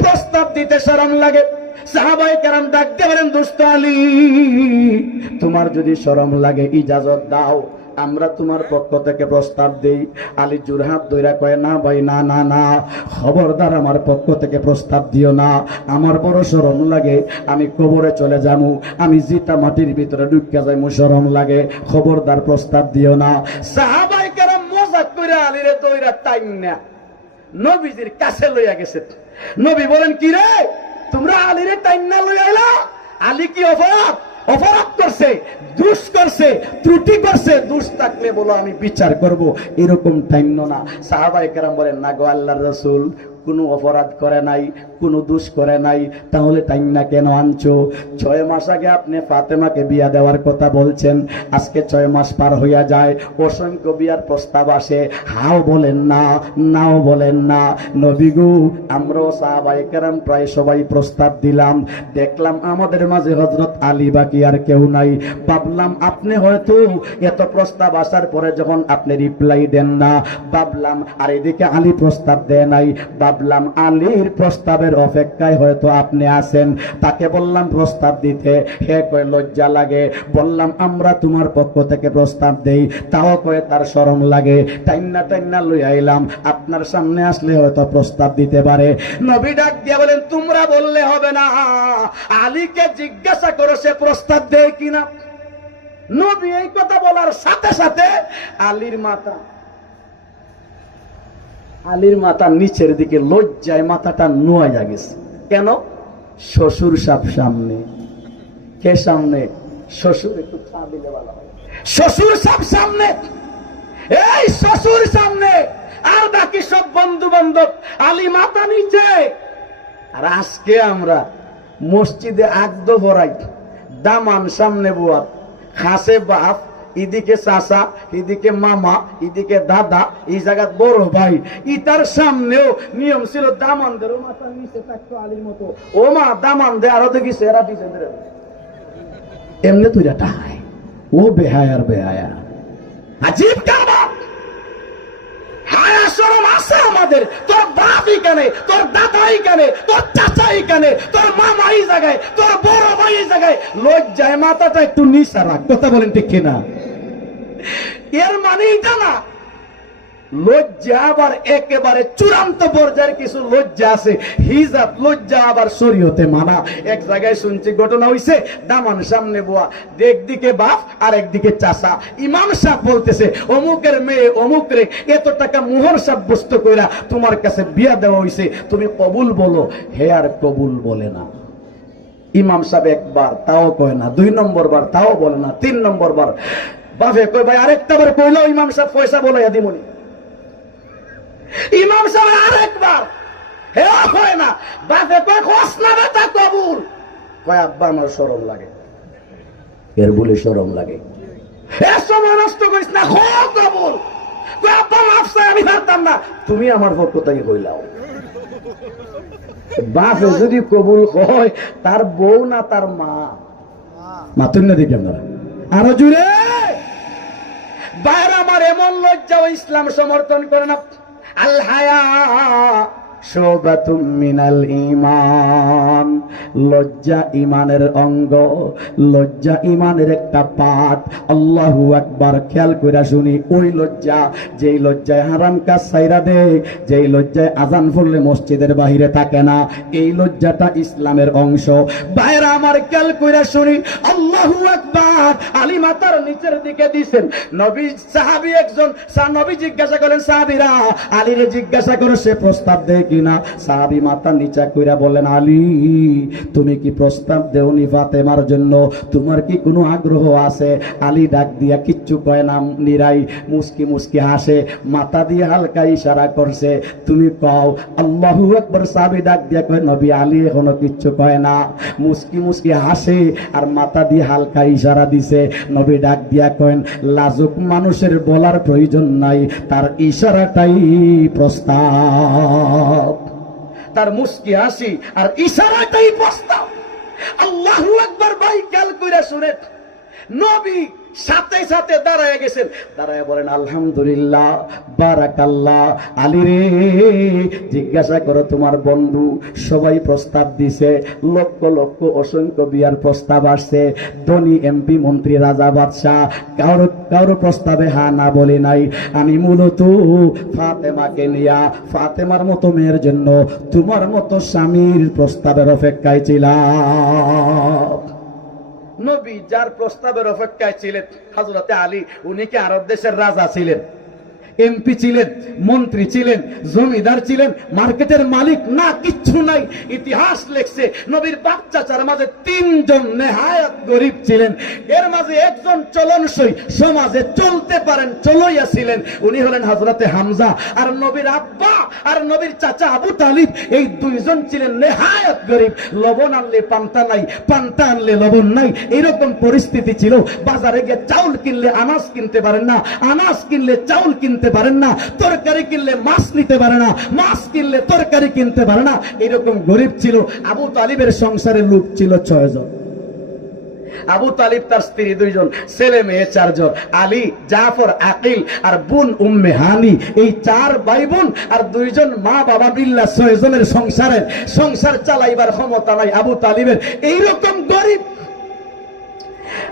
প্রস্তাব দিতে শরম লাগে। সাহাবাই কেরাম ডাকতে পারেন দুষ্ট তোমার যদি শরম লাগে, ইজাজত দাও। আমরা তোমার পক্ষ থেকে প্রস্তাব দেই। আলী জুরহাত দইরা কয়, না ভাই, না না না। খবরদার আমার পক্ষ থেকে প্রস্তাব দিও না। আমার বড় শরম লাগে, আমি কবরে চলে যামু। আমি জিতা মাটির ভিতরে ঢুকে যাইমু শরম লাগে। খবরদার প্রস্তাব দিও না। সাহাবাই কেরাম মজাক করে আলীরে দইরা টাইম না নবীজির কাছে লইয়া গেছে। নবী বলেন, কি রে? তোমরা আলীরে টাইম না লইয়া এলা আলী কি অপরাধ? অপরাধ করছে, দুষ করছে, ত্রুটি করছে। দুষ থাকলে বলো, আমি বিচার করব। এরকম টাইম না। সাহাবাই কেরাম বলেন, না গো আল্লাহর রসুল কোনো অপরাধ করে নাই, কোনো দোষ করে নাই, তাহলে টাইম না কেন আনছো? ছয় মাস আগে আপনি ফাতেমাকে বিয়া দেওয়ার কথা বলছেন, আজকে ছয় মাস পার হইয়া যায়, অসংখ্য বিয়ার প্রস্তাব আসে, হাও বলেন না, নাও বলেন না। নবীগু আমরাও সাহাবাই কেরাম প্রায় সবাই প্রস্তাব দিলাম, দেখলাম আমাদের মাঝে হজরত আলী বাকি আর কেউ নাই। ভাবলাম আপনি হয়তো এত প্রস্তাব আসার পরে যখন আপনি রিপ্লাই দেন না, ভাবলাম আর এদিকে আলী প্রস্তাব দেয় নাই ভাবলাম, আলীর প্রস্তাবের অপেক্ষায় হয়তো আপনি আছেন। তাকে বললাম, প্রস্তাব দিতে। হে কয়, লজ্জা লাগে। বললাম, আমরা তোমার পক্ষ থেকে প্রস্তাব দেই। তাও কয়ে, তার শরম লাগে। টাইন্না টাইন্না লই আইলাম। আপনার সামনে আসলে হয়তো প্রস্তাব দিতে পারে। নবী ডাক দিয়া বলেন, তোমরা বললে হবে না। আলীকে জিজ্ঞাসা করো, সে প্রস্তাব দেয় কিনা? নবী এই কথা বলার সাথে সাথে আলীর মাতা আলীর মাথা নিচের দিকে লজ্জায় মাথাটা নোয়া গেছে। কেন? শ্বশুর সাপ সামনে। কে সামনে? শ্বশুর একটু চা দিলে ভালো শ্বশুর সাপ সামনে! এই শ্বশুর সামনে! আর বাকি সব বন্ধু বান্ধব আলী মাথা নিচে! আর আজকে আমরা মসজিদে আগদ ভরাই দামান সামনে বুয়া খাসে বাপ এদিকে চাচা, এদিকে মামা, এদিকে দাদা, এই জায়গা বড় ভাই। ইতার সামনেও নিয়ম ছিল দামানদের। ও নিচে থাকতো মতো। ও মা দামান দে আরও দেখিস এরা দিছে এমনি তুই টাহায় ও বেহায়ার বেহায়া। আজীব হায়া শরম আছে আমাদের। তোর বাপই কানে তোর দাদাই কানে তোর চাচাই কানে তোর মামা এই জায়গায়, তোর বড় ভাই জায়গায়। লজ্জায় মাথাটা একটু নিচা রাখ। কথা বলেন ঠিক কিনা? এর মানে এটা না। লজ্জা আবার একেবারে চূড়ান্ত পর্যায়ের কিছু লজ্জা আছে। হিজাব লজ্জা আবার শরীয়তে মানা। এক জায়গায় শুনছি, ঘটনা হইছে, দামান সামনে বোয়া। একদিকে বাপ আর একদিকে চাষা ইমাম সাহেব বলতেছে, অমুকের মেয়ে, অমুক রে, এত টাকা মোহর সাব্যস্ত কইরা তোমার কাছে বিয়া দেওয়া হইছে। তুমি কবুল বলো? হে আর কবুল বলে না। ইমাম সাহেব একবার তাও কয় না, দুই নম্বর বার তাও বলে না, তিন নম্বর বার বাপে কই ভাই, আরেকটা বার কইলো, ইমাম সাহেব পয়সা বলে দিমনি। ইমাম সাহেব আরেকবার, হে হয় না। বাপে কয় খোঁজ না বেটা, কবুল। কয়, আব্বা, আমার শরম লাগে। এর বলে শরম লাগে। এ সময় নষ্ট করিস না খো কবুল। কয়, আব্বা, মাফ চাই, আমি পারতাম না। তুমি আমার পক্ষ থেকে কইলাও। বাপে যদি কবুল হয়, তার বউ না তার মা। মাতুন না দিকে আপনারা? আরও জুড়ে বাইরে আমার এমন লজ্জা ও ইসলাম সমর্থন করে না। আল্লাহ হায়া তুমিনাল মিনাল ইমান। লজ্জা ইমানের অঙ্গ, লজ্জা ইমানের একটা পাঠ। আল্লাহু আকবার, খেয়াল করে শুনি, ওই লজ্জা, যেই লজ্জায় হারাম কাজ সাইরা দে, যেই লজ্জায় আজান ফুললে মসজিদের বাহিরে থাকে না, এই লজ্জাটা ইসলামের অংশ। বাইরে আমার খেয়াল করে শুনি, আল্লাহু আকবার, আলী মাতার নিচের দিকে দিছেন। নবী, সাহাবী একজন নবী জিজ্ঞাসা করেন সাহাবীরা, আলীরে জিজ্ঞাসা করে, সে প্রস্তাব দেয় কিনা? সাহাবী মাথা নিচা কইরা বলেন আলী। তুমি কি প্রস্তাব দেওনি ফাতেমার জন্য? তোমার কি কোনো আগ্রহ আছে? আলী ডাক দিয়া কিচ্ছু কয় না, নিরাই মুস্কি মুস্কি হাসে, মাথা দিয়ে হালকা ইশারা করছে। তুমি কও, আল্লাহু আকবার, সাহাবী ডাক দিয়া কয়, নবী আলী এখনও কিচ্ছু কয় না। মুস্কি মুস্কি হাসে আর মাথা দিয়ে হালকা ইশারা দিছে। নবী ডাক দিয়া কয়েন লাজুক মানুষের বলার প্রয়োজন নাই, তার ইশারাটাই প্রস্তাব। তার মুস্কি হাসি আর ইশারাটাই প্রস্তাব। আল্লাহু আকবার ভাই খেয়াল করে শুনে নবী সাথে সাথে দাঁড়ায় গেছেন। দাঁড়ায় বলেন, আলহামদুলিল্লাহ, বারাকাল্লাহ। আলী রে, জিজ্ঞাসা করো তোমার বন্ধু, সবাই প্রস্তাব দিছে, লক্ষ লক্ষ অসংখ্য বিয়ার প্রস্তাব আসছে, ধনী এমপি মন্ত্রী রাজা বাদশাহ, কারও কারও প্রস্তাবে হা না বলি নাই। আমি মূলত ফাতেমাকে নিয়া ফাতেমার মতো মেয়ের জন্য তোমার মতো স্বামীর প্রস্তাবের অপেক্ষায় ছিলাম। নবী যার প্রস্তাবের অপেক্ষায় ছিলেন হাজরতে আলী উনি কি আরব দেশের রাজা ছিলেন? এমপি ছিলেন, মন্ত্রী ছিলেন, জমিদার ছিলেন, মার্কেটের মালিক না, কিচ্ছু নাই। ইতিহাস লেখছে, নবীর বাচ্চাচার মাঝে তিনজন নেহায়াত গরিব ছিলেন। এর মাঝে একজন চলনসই, সমাজে চলতে পারেন, চলইয়া ছিলেন। উনি হলেন হজরতে হামজা আর নবীর আব্বা আর নবীর চাচা আবু তালিব। এই দুইজন ছিলেন নেহায়াত গরিব। লবণ আনলে পান্তা নাই, পান্তা আনলে লবণ নাই। এরকম পরিস্থিতি ছিল। বাজারে গিয়ে চাউল কিনলে আনাজ কিনতে পারেন না। আনাজ কিনলে চাউল কিনতে পারেন না, তরকারি কিনলে মাছ নিতে পারে না, মাছ কিনলে তরকারি কিনতে পারে না। এরকম গরিব ছিল, আবু তালিবের সংসারে লোক ছিল ছয় জন। আবু তালিব তার স্ত্রী দুইজন, ছেলে মেয়ে চারজন, আলী, জাফর, আকিল আর বোন উম্মে হানি। এই চার ভাই বোন আর দুইজন মা বাবা বিল্লা ছয় জনের সংসারের সংসার চালাইবার ক্ষমতা নাই আবু তালিবের। এইরকম গরিব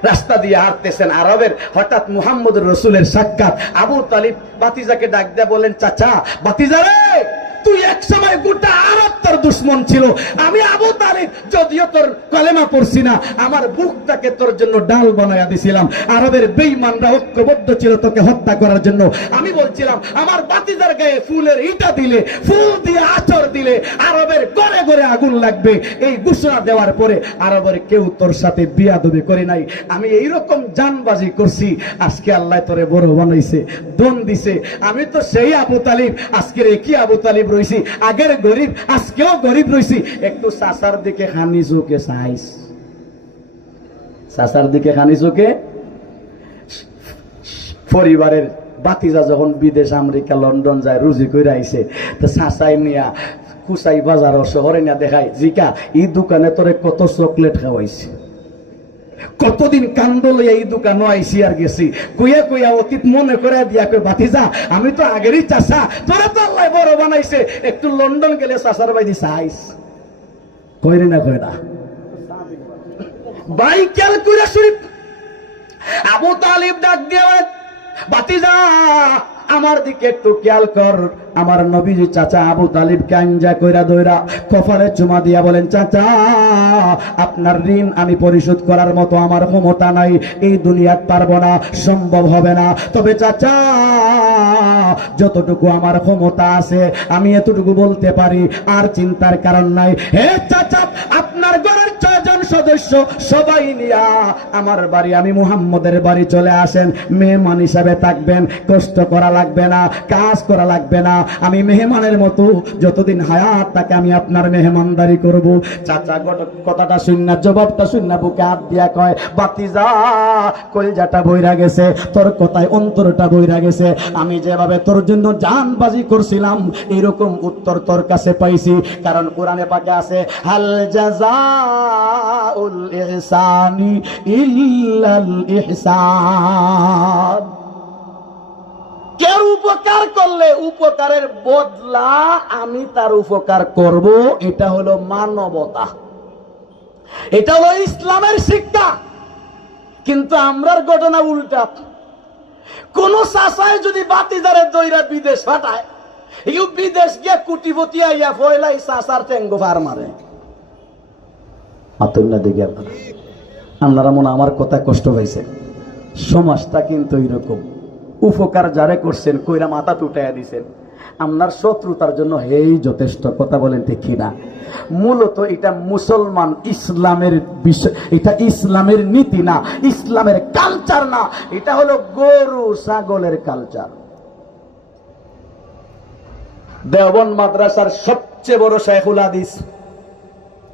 রাস্তা দিয়ে হাঁটতেছেন আরবের। হঠাৎ মুহাম্মদ রসুলের সাক্ষাৎ। আবু তালিব বাতিজাকে ডাক দেয়া বলেন চাচা, বাতিজা রে! তুই এক সময় গোটা আরব তোর দুশ্মন ছিল। আমি আবু তালিব, যদিও তোর কলেমা পড়ছি না, আমার বুকটাকে তোর জন্য ডাল বানায়া দিছিলাম। আরবের বেইমানরা ঐক্যবদ্ধ ছিল তোকে হত্যা করার জন্য। আমি বলছিলাম, আমার বাতিজার গায়ে ফুলের ইটা দিলে, ফুল দিয়ে আচর দিলে আরবের ঘরে ঘরে আগুন লাগবে। এই ঘোষণা দেওয়ার পরে আরবের কেউ তোর সাথে বিয়াদবি করে নাই। আমি এইরকম জানবাজি করছি, আজকে আল্লাহ তোরে বড় বানাইছে, দন দিছে। আমি তো সেই আবু তালিব, আজকের একই আবু তালিব রইছি। আগের গরিব, আজকেও গরিব রইছি। একটু সাসার দিকে খানি চোখে চাইস সাসার দিকে খানি চোখে পরিবারের বাতিজা যখন বিদেশ, আমেরিকা, লন্ডন যায় রুজি করে আইছে তো সাসাই মিয়া কুসাই বাজার শহরে না দেখায়, জিকা এই দোকানে তোরে কত চকলেট খাওয়াইছে। কতদিন কান্দ লইয়া এই দোকানও আইসি আর গেছি? কইয়া কইয়া অতীত মনে করে দিয়া কই বাতিজা আমি তো আগেরই চাষা তোরা তো আল্লাহ বড় বানাইছে। একটু লন্ডন গেলে চাষার বাইদি চাইস কইরে না কই না বাইকাল কইরা শরীফ আবু তালিব ডাক দিয়া বাতিজা আমার দিকে একটু খেয়াল কর। আমার নবীজি চাচা আবু তালিব কাঞ্জা কইরা দইরা কপালে চুমা দিয়া বলেন, চাচা, আপনার ঋণ আমি পরিশোধ করার মতো আমার ক্ষমতা নাই। এই দুনিয়াত পারব না, সম্ভব হবে না। তবে চাচা, যতটুকু আমার ক্ষমতা আছে, আমি এতটুকু বলতে পারি। আর চিন্তার কারণ নাই। হে চাচা সদস্য সবাই নিয়া আমার বাড়ি, আমি মুহাম্মদের বাড়ি চলে আসেন। মেহমান হিসাবে থাকবেন, কষ্ট করা লাগবে না, কাজ করা লাগবে না। আমি মেহমানের মতো যতদিন হায়াত তাকে আমি আপনার মেহমানদারি করব। চাচা কথাটা শূন্য জবাবটা শূন্য বুকে হাত দিয়া কয় বাতি যা কলজাটা বইরা গেছে, তোর কথায় অন্তরটা বইরা গেছে। আমি যেভাবে তোর জন্য জানবাজি করছিলাম, এরকম উত্তর তোর কাছে পাইছি। কারণ কোরআনে পাকে আছে, হাল কেউ উপকার করলে উপকারের বদলা আমি তার উপকার করব, এটা হলো মানবতা। এটা হলো ইসলামের শিক্ষা। কিন্তু আমরার ঘটনা উল্টা। কোন চাষায় যদি বাতিদারে দইরা বিদেশ ফাটায় বিদেশ গিয়ে কুটিপতি আইয়া ফয়লাই চাষার টেঙ্গো মারে। আতুল্লা দিকে আপনারা। আপনারা মনে আমার কথা কষ্ট পাইছে। সমাজটা কিন্তু এরকম উপকার যারে করছেন, কইরা মাথা টুটাইয়া দিছেন। আপনার শত্রুতার জন্য হেই যথেষ্ট, কথা বলেন ঠিক না মূলত এটা মুসলমান ইসলামের বিষয়, এটা ইসলামের নীতি না, ইসলামের কালচার না। এটা হলো গরু ছাগলের কালচার দেওবন মাদ্রাসার সবচেয়ে বড় শেখুল হাদিস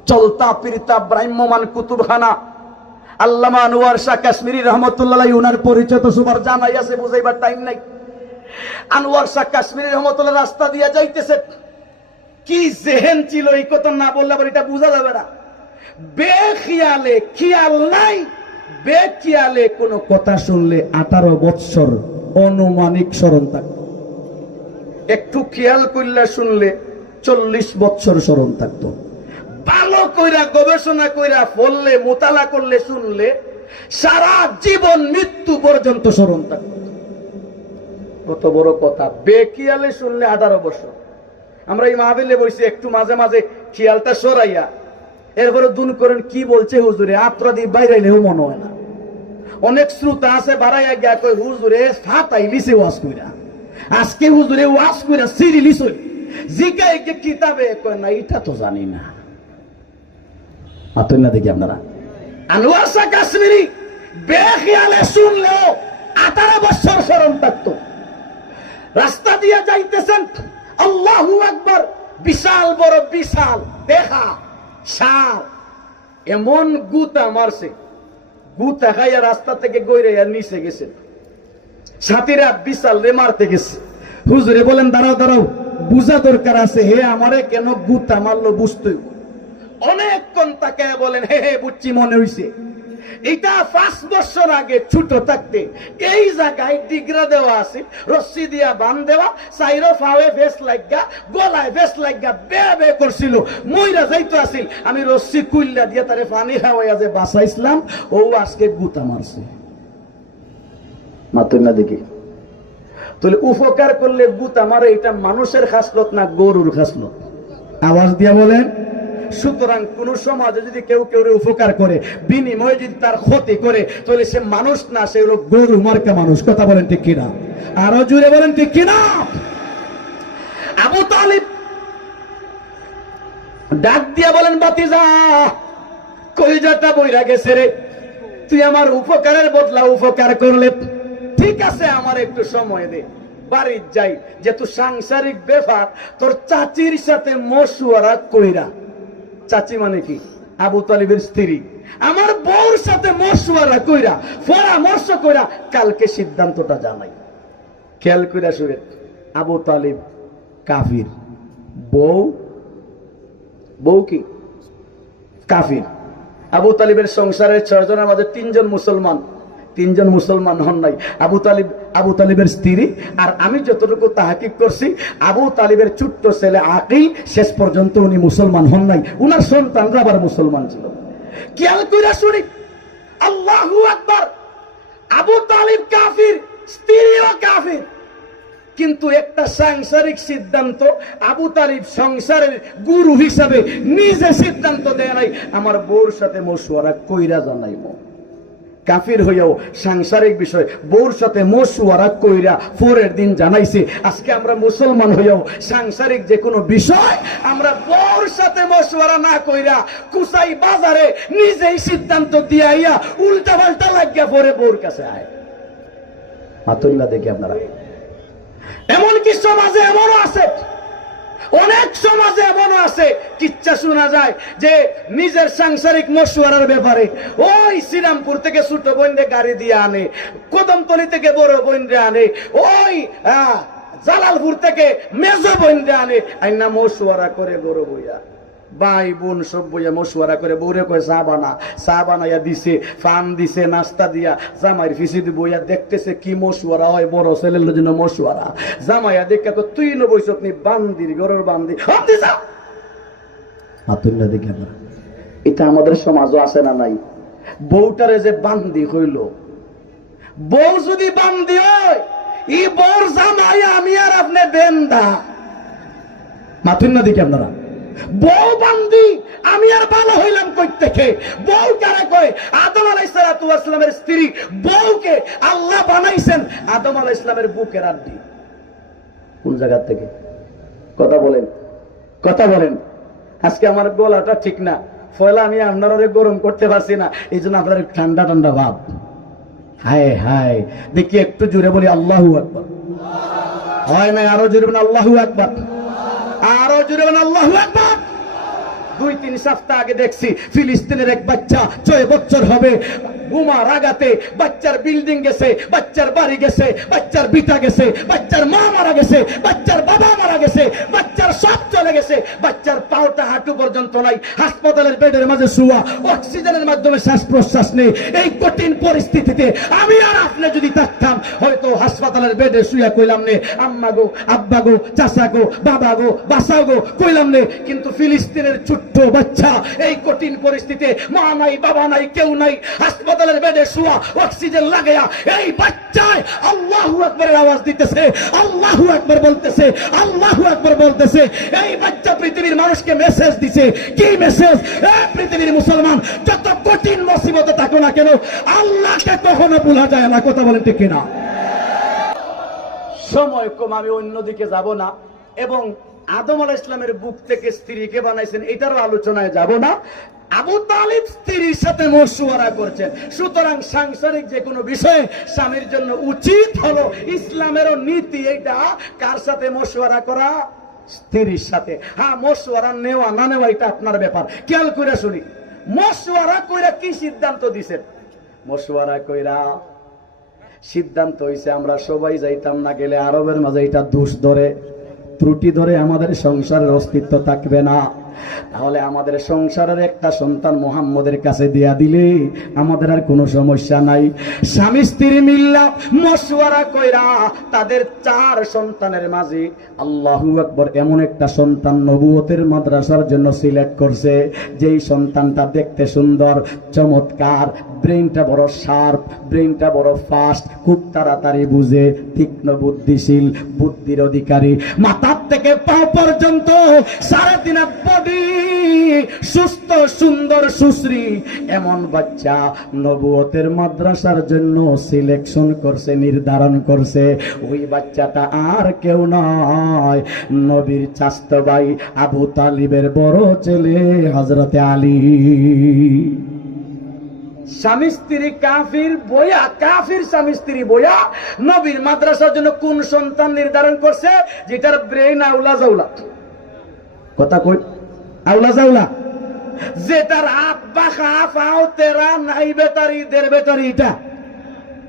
চলতা পিরিতা ব্রাহ্মমান কুতুবখানা। আল্লামা আনোয়ার শাহ কাশ্মীরি রহমতুল্লাহ উনার পরিচয় তো সুবার জানাই আছে, বুঝাইবার টাইম নাই। আনোয়ার শাহ কাশ্মীরি রহমতুল্লাহ রাস্তা দিয়া যাইতেছে। কি জেহেন ছিল এই কথা না বললে আবার এটা বোঝা যাবে না। বেখিয়ালে খেয়াল নাই বেকিয়ালে কোনো কথা শুনলে আঠারো বৎসর অনুমানিক স্মরণ থাকত একটু খেয়াল করলে শুনলে চল্লিশ বৎসর স্মরণ থাকতো। ভালো কইরা, গবেষণা কইরা পড়লে মোতালা করলে, শুনলে, সারা জীবন মৃত্যু পর্যন্ত স্মরণ থাকতো কত বড় কথা। বেকিয়ালে শুনলে আঠারো বছর। আমরা এই মাহবিলে বসে একটু মাঝে মাঝে খেয়ালটা সরাইয়া, এরপরে দুন করেন, কি বলছে হুজুরে? আত্রা দিয়ে বাইরাইলেও মনে হয় না। অনেক শ্রোতা আছে, বাড়াইয়া গিয়া কই হুজুরে, ফাতাই লিছে ওয়াজ কইরা। আজকে হুজুরে ওয়াজ কইরা সিরি লিছই জিকাই কিতাবে কয়, না, এটা তো জানি না। আতই না দেখি আপনারা। আনোয়ার কাশ্মীরি বেখিয়ালে শুনলেও আঠারো বছর স্মরণ থাকতো রাস্তা দিয়ে যাইতেছেন, আল্লাহু আকবার, বিশাল বড় বিশাল দেখা সার এমন গুতা মারছে, গুতা খাইয়া রাস্তা থেকে গৈরাইয়া নিচে গেছে। সাথীরা বিশাল রে মারতে গেছে। হুজুরে বলেন, দাঁড়াও দাঁড়াও, বুঝা দরকার আছে, হে আমারে কেন গুতা মারলো বুঝতে হইব। অনেকক্ষণ তাকে বলেন, হে হে বুঝছি মনে হইছে। এটা পাঁচ বছর আগে ছোট থাকতে, এই জায়গায় ডিগ্রা দেওয়া আছে রশ্মি দিয়া বান দেওয়া সাইরো ফাওয়ে বেশ লাগা গলায় বেশ লাগা বে বে করছিল, মইরা যাইতো আছিল। আমি রশ্মি কুইল্লা দিয়ে তারে পানি খাওয়াইয়া যে বাঁচাইছিলাম, ও আজকে গুতা মারছে। মাতুই না দেখি। তাহলে উপকার করলে গুতা মারে, এটা মানুষের খাসলত না গরুর খাসলত? আওয়াজ দিয়া বলেন। সুতরাং কোন সমাজে যদি কেউ কেউ উপকার করে, বিনিময়ে যদি তার ক্ষতি করে, তাহলে সে মানুষ না, সে হলো গরু মার্কা মানুষ। কথা বলেন ঠিক কিনা? আরও জুড়ে বলেন ঠিক কিনা? আবু তালিব ডাক দিয়া বলেন, বাতিজা, কলিজাটা বইরা গেছে রে। তুই আমার উপকারের বদলা উপকার করলে। ঠিক আছে, আমার একটু সময় দে। বাড়ির যাই যে যেহেতু সাংসারিক ব্যাপার, তোর চাচির সাথে মশুয়ারা কইরা চাচি মানে কি? আবু তালিবের স্ত্রী। আমার বউর সাথে মশুয়ারা কইরা, পরামর্শ কইরা কালকে সিদ্ধান্তটা জানাই। খেয়াল কইরা শুরু আবু তালিব কাফির। বউ? বউ কি? কাফির। আবু তালিবের সংসারের ছয়জনের মাঝে তিনজন মুসলমান। তিনজন মুসলমান হন নাই। আবু তালিব, আবু তালিবের স্ত্রী। আর আমি যতটুকু তাহাকিক করছি, আবু তালিবের ছোট্ট ছেলে আকি শেষ পর্যন্ত উনি মুসলমান হন নাই। উনার সন্তানরা আবার মুসলমান ছিল। খেয়াল কইরা শুনি। আল্লাহু আকবার। আবু তালিব কাফির, স্ত্রীও কাফির। কিন্তু একটা সাংসারিক সিদ্ধান্ত আবু তালিব সংসারের গুরু হিসাবে নিজে সিদ্ধান্ত দেয় নাই। আমার বউর সাথে মশুয়ারা কইরা জানাইব। কাফির হইয়াও সাংসারিক বিষয়, বউর সাথে মশুয়ারা কইরা পরের দিন জানাইছি, আজকে আমরা মুসলমান হইয়াও সাংসারিক যে কোনো বিষয় আমরা বউর সাথে মশুয়ারা না কইরা কুসাই বাজারে নিজেই সিদ্ধান্ত দিয়াইয়া উল্টা পাল্টা লাগিয়া পরে বউর কাছে আয়। আতুল্লাহ দেখি আপনারা। এমনকি সমাজে এমনও আছে। অনেক সমাজে এমনও আছে, কিচ্ছা শোনা যায়, যে নিজের সাংসারিক মশুয়ারার ব্যাপারে, ওই শ্রীরামপুর থেকে ছোট বোনরে গাড়ি দিয়ে আনে, কদমতলি থেকে বড় বোনরে আনে, ওই জালালপুর থেকে মেজ বোনরে আনে, আইনা মশুয়ারা করে বড় বইয়া। ভাই বোন সব বইয়া মশুয়ারা করে বউরে কয় চা বানা। চা বানাইয়া দিছে ফান দিছে নাস্তা দিয়া। জামাইয়ের ফিসি দি বইয়া দেখতেছে কি মশুয়ারা হয় বড় ছেলের জন্য মশুয়ারা। জামাইয়া দেখে কয়, তুই ন বইস নি বান্দির গরুর বান্দি? দেখে না এটা আমাদের সমাজও আছে না নাই? বউটারে যে বান্দি হইল বউ যদি বান্দি হয় ই বউর জামাই আমি আর আপনি বেন্দা। মাথুন না দেখি আপনারা। বউ বান্দি, আমি আর ভালো হইলাম কই থেকে বউ কারা কয়? আদম আলাইসালামের স্ত্রী, বউকে আল্লাহ বানাইছেন। আদম আলাহ ইসলামের কোন থেকে? কথা বলেন। কথা বলেন। আজকে আমার গলাটা ঠিক না। ফলে আমি আপনারা গরম করতে পারছি না। এই জন্য আপনার ঠান্ডা ঠান্ডা ভাব। হায় হায়। দেখি একটু জুড়ে বলি, আল্লাহু আকবার। হয় না আরও জুড়ে আল্লাহু আকবার। আরও জুড়ে বলেন একবার দুই, তিন সপ্তাহ আগে দেখছি ফিলিস্তিনের এক বাচ্চা ছয় বছর হবে। বোমার আঘাতে বাচ্চার বিল্ডিং গেছে, বাচ্চার বাড়ি গেছে, বাচ্চার বিটা গেছে, বাচ্চার মা মারা গেছে, বাচ্চার বাবা মারা গেছে, বাচ্চার সব চলে গেছে, বাচ্চার পাওটা হাঁটু পর্যন্ত নাই, হাসপাতালের বেডের মাঝে শুয়া, অক্সিজেনের মাধ্যমে শ্বাস প্রশ্বাস নেই। এই কঠিন পরিস্থিতিতে আমি আর আপনি যদি থাকতাম, হয়তো হাসপাতালের বেডে শুয়া কইলাম নে, আম্মা গো, আব্বা গো, চাচা গো, বাবা গো বাসা গো, কইলাম নে, কিন্তু ফিলিস্তিনের ছোট্ট বাচ্চা, এই কঠিন পরিস্থিতিতে মা নাই, বাবা নাই, কেউ নাই হাসপাতালের বেডে শুয়া অক্সিজেন লাগায়া এই বাচ্চায় আল্লাহু আকবরের আওয়াজ দিতেছে, আল্লাহু আকবর বলতেছে, আল্লাহু আকবর বলতেছে, এই বাচ্চা পৃথিবীর মানুষকে মেসেজ দিছে। কি মেসেজ পৃথিবীর মুসলমান, যত কঠিন মুসিবতে থাকো না কেন, আল্লাহকে কখনো ভোলা যায় না। কথা বলেন ঠিক কিনা? সময় কম, আমি অন্যদিকে যাব না। এবং আদম আলাহ ইসলামের বুক থেকে স্ত্রীকে বানাইছেন, এটারও আলোচনায় যাব না। আবু তালিব স্ত্রীর সাথে মশুয়ারা করছেন। সুতরাং সাংসারিক যে কোনো বিষয়ে স্বামীর জন্য উচিত হলো ইসলামেরও নীতি এটা কার সাথে মশুয়ারা করা? স্ত্রীর সাথে। হ্যাঁ মশুয়ারা নেওয়া না নেওয়া এটা আপনার ব্যাপার। খেয়াল করে শুনি। মশুয়ারা কইরা কি সিদ্ধান্ত দিছেন? মশুয়ারা কইরা, সিদ্ধান্ত হয়েছে আমরা সবাই যাইতাম না গেলে আরবের মাঝে এটা দোষ ধরে। ত্রুটি ধরে আমাদের সংসারের অস্তিত্ব থাকবে না। তাহলে আমাদের সংসারের একটা সন্তান মোহাম্মদের কাছে দিয়া দিলে আমাদের আর কোনো সমস্যা নাই। স্বামী স্ত্রী মিল্লা মশওয়ারা কইরা তাদের চার সন্তানের মাঝে আল্লাহু আকবর এমন একটা সন্তান নবুয়তের মাদ্রাসার জন্য সিলেক্ট করছে, যেই সন্তানটা দেখতে সুন্দর, চমৎকার ব্রেনটা বড় শার্প ব্রেনটা বড় ফাস্ট, খুব তাড়াতাড়ি বুঝে, তীক্ষ্ণ বুদ্ধিশীল, বুদ্ধির অধিকারী। মাথার থেকে পা পর্যন্ত তিন বডি সুস্থ, সুন্দর, সুশ্রী। এমন বাচ্চা নবুয়তের মাদ্রাসার জন্য সিলেকশন করছে, নির্ধারণ করছে। ওই বাচ্চাটা আর কেউ নয়। নবীর চাস্ত ভাই আবু তালিবের বড় ছেলে হজরতে আলী। স্বামী স্ত্রী কাফির বইয়া, কাফির স্বামী স্ত্রী বইয়া নবীর মাদ্রাসার জন্য কোন সন্তান নির্ধারণ করছে যেটার ব্রেন আউলা জাউলা? কথা কই? আউলা জাউলা? যেটার আব্বা খা পাও তেরা, নাই বেটারি দের বেটারি এটা।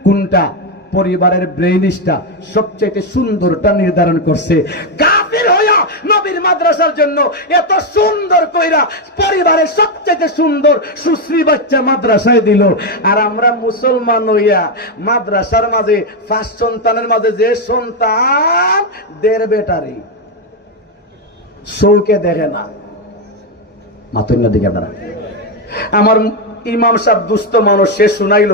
কোনটা? পরিবারের ব্রেইনিসটা সবচেয়ে সুন্দরটা নির্ধারণ করছে। কাফির নবীর মাদ্রাসার জন্য এত সুন্দর কইরা পরিবারের সবচেয়ে সুন্দর সুশ্রী বাচ্চা মাদ্রাসায় দিল। আর আমরা মুসলমান হইয়া মাদ্রাসার মাঝে ফার্স্ট সন্তানের মাঝে যে সন্তান দের বেটারি। সৌকে দেখে না। মাতুন দিকে আমার ইমাম সাহেব দুস্থ মানুষ, সে শুনাইল।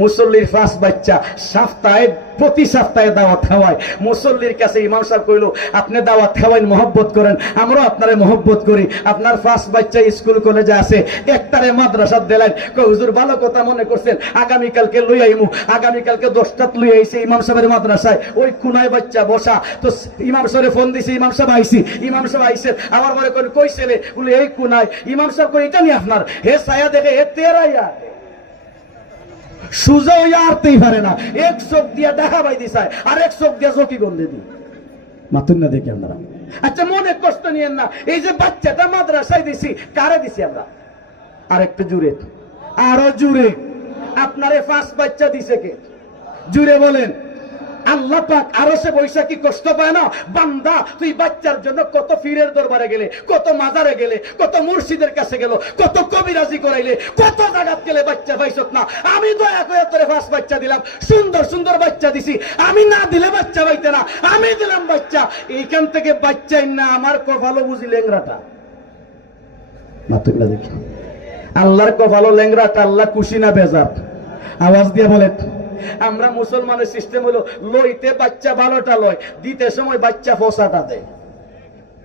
মুসল্লির ফাঁস বাচ্চা সপ্তাহে, প্রতি সপ্তাহে দাওয়াত খাওয়ায়। মুসল্লির কাছে ইমাম সাহেব কইল, আপনি দাওয়াত খাওয়াইন মহব্বত করেন, আমরাও আপনারে মহব্বত করি। আপনার ফাঁস বাচ্চা স্কুল কলেজে আছে, একটারে মাদ্রাসা দিলেন কই, হুজুর, ভালো কথা মনে করছেন? আগামীকালকে লই আইমু। আগামীকালকে দশটাত লই আইছে ইমাম সাহেবের মাদ্রাসায়। ওই খুনায় বাচ্চা বসা। তো ইমাম সাহেব ফোন দিছে, ইমাম সাহেব আইছি। ইমাম সাহেব আইছে আমার মনে করেন, কই ছেলে? বলে এই খুনায়। ইমাম সাহেব কই, এটা নি আপনার? হে ছায়া দেখে, হে তেরাইয়া। সুজা আরতেই পারে না। এক চোখ দিয়া দেখা পাই দিছায় আর এক চোখ দিয়া চকি গন্ধে দি মাতুন না দেখি আমরা আচ্ছা মনে কষ্ট নিয়েন না। এই যে বাচ্চাটা মাদ্রাসায় দিছি, কারে দিছি আমরা? আর একটু জুড়ে। আরও জুড়ে। আপনারে ফার্স্ট বাচ্চা দিছে কে? জুড়ে বলেন। আল্লাহ পাক আরও সে বৈশাখী কষ্ট পায় না? বান্দা, তুই বাচ্চার জন্য কত ফিরের দরবারে গেলে, কত মাজারে গেলে, কত মুর্শিদের কাছে গেল, কত কবিরাজি করাইলে, কত জায়গাত গেলে বাচ্চা পাইছত না? আমি দয়া করে তোরে ফাঁস বাচ্চা দিলাম, সুন্দর সুন্দর বাচ্চা দিছি। আমি না দিলে বাচ্চা পাইতে না, আমি দিলাম বাচ্চা। এইখান থেকে বাচ্চাই না, আমার কপালও বুঝি লেংরাটা দেখি। আল্লাহর কপালও লেংরাটা আল্লাহ খুশি না বেজাত আওয়াজ দিয়ে বলেন। আমরা মুসলমানের সিস্টেম হলো লইতে বাচ্চা ভালোটা লয় দিতে সময় বাচ্চা ফসাটা দেয়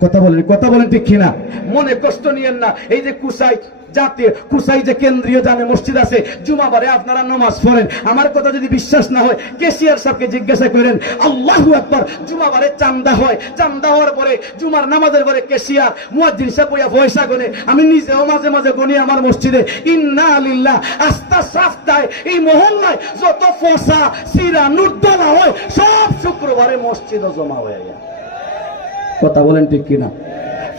কথা বলেন কথা বলেন ঠিক কিনা? মনে কষ্ট নিয়েন না এই যে কুসাই জাতীয় কুসাই যে কেন্দ্রীয় জানে মসজিদ আছে, জুমাবারে আপনারা নামাজ পড়েন। আমার কথা যদি বিশ্বাস না হয় কেসিয়ার সাহেবকে জিজ্ঞাসা করেন, আল্লাহু আকবার, জুমাবারে চান্দা হয়। চান্দা হওয়ার পরে, জুমার নামাজের পরে কেসিয়ার মুয়াজ্জিন সাহেব বইয়া পয়সা গনে আমি নিজেও মাঝে মাঝে গনি আমার মসজিদে। ইন্না আলিল্লাহ আস্তা সাফতায়, এই মহল্লায় যত ফসা, সিরা, নুরদলা হয়, সব শুক্রবারে মসজিদে জমা হয়ে কথা বলেন ঠিক কিনা?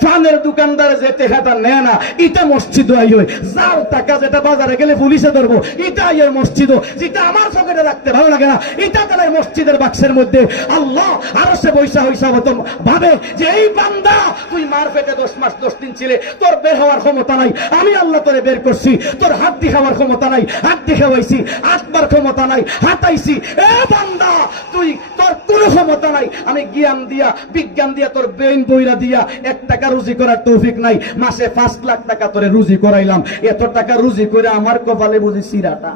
ফানের দোকানদারে যে টেকাটা নেয় না, ইটা মসজিদ আই হয়। যার টাকা যেটা বাজারে গেলে পুলিশে ধরবো, ইটা আইয়ের মসজিদ। যেটা আমার পকেটে রাখতে ভালো লাগে না এটা তাহলে মসজিদের বাক্সের মধ্যে। আল্লাহ আরও সে বৈশা হইসা হতো। ভাবে যে এই বান্দা, তুই মার পেটে দশ মাস, দশ দিন ছিলে, তোর বের হওয়ার ক্ষমতা নাই। আমি আল্লাহ তোরে বের করছি, তোর হাত দি খাওয়ার ক্ষমতা নাই হাত দি খাওয়াইছি আটবার ক্ষমতা নাই হাতাইছি এ বান্দা, তুই তোর কোনো ক্ষমতা নাই। আমি জ্ঞান দিয়া, বিজ্ঞান দিয়া তোর ব্রেইন বইরা দিয়া এক টাকা রুজি করার তৌফিক নাই। মাসে পাঁচ লাখ টাকা তোরে রুজি করাইলাম। এত টাকা রুজি করে আমার কপালে বুঝি সিরাটা।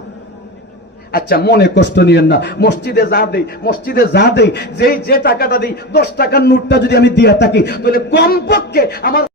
আচ্ছা মনে কষ্ট নিয়েন না। মসজিদে যা দেই, মসজিদে যা দেই, যেই যে টাকাটা দিই, দশ টাকার নোটটা যদি আমি দিয়ে থাকি, তাহলে কমপক্ষে আমার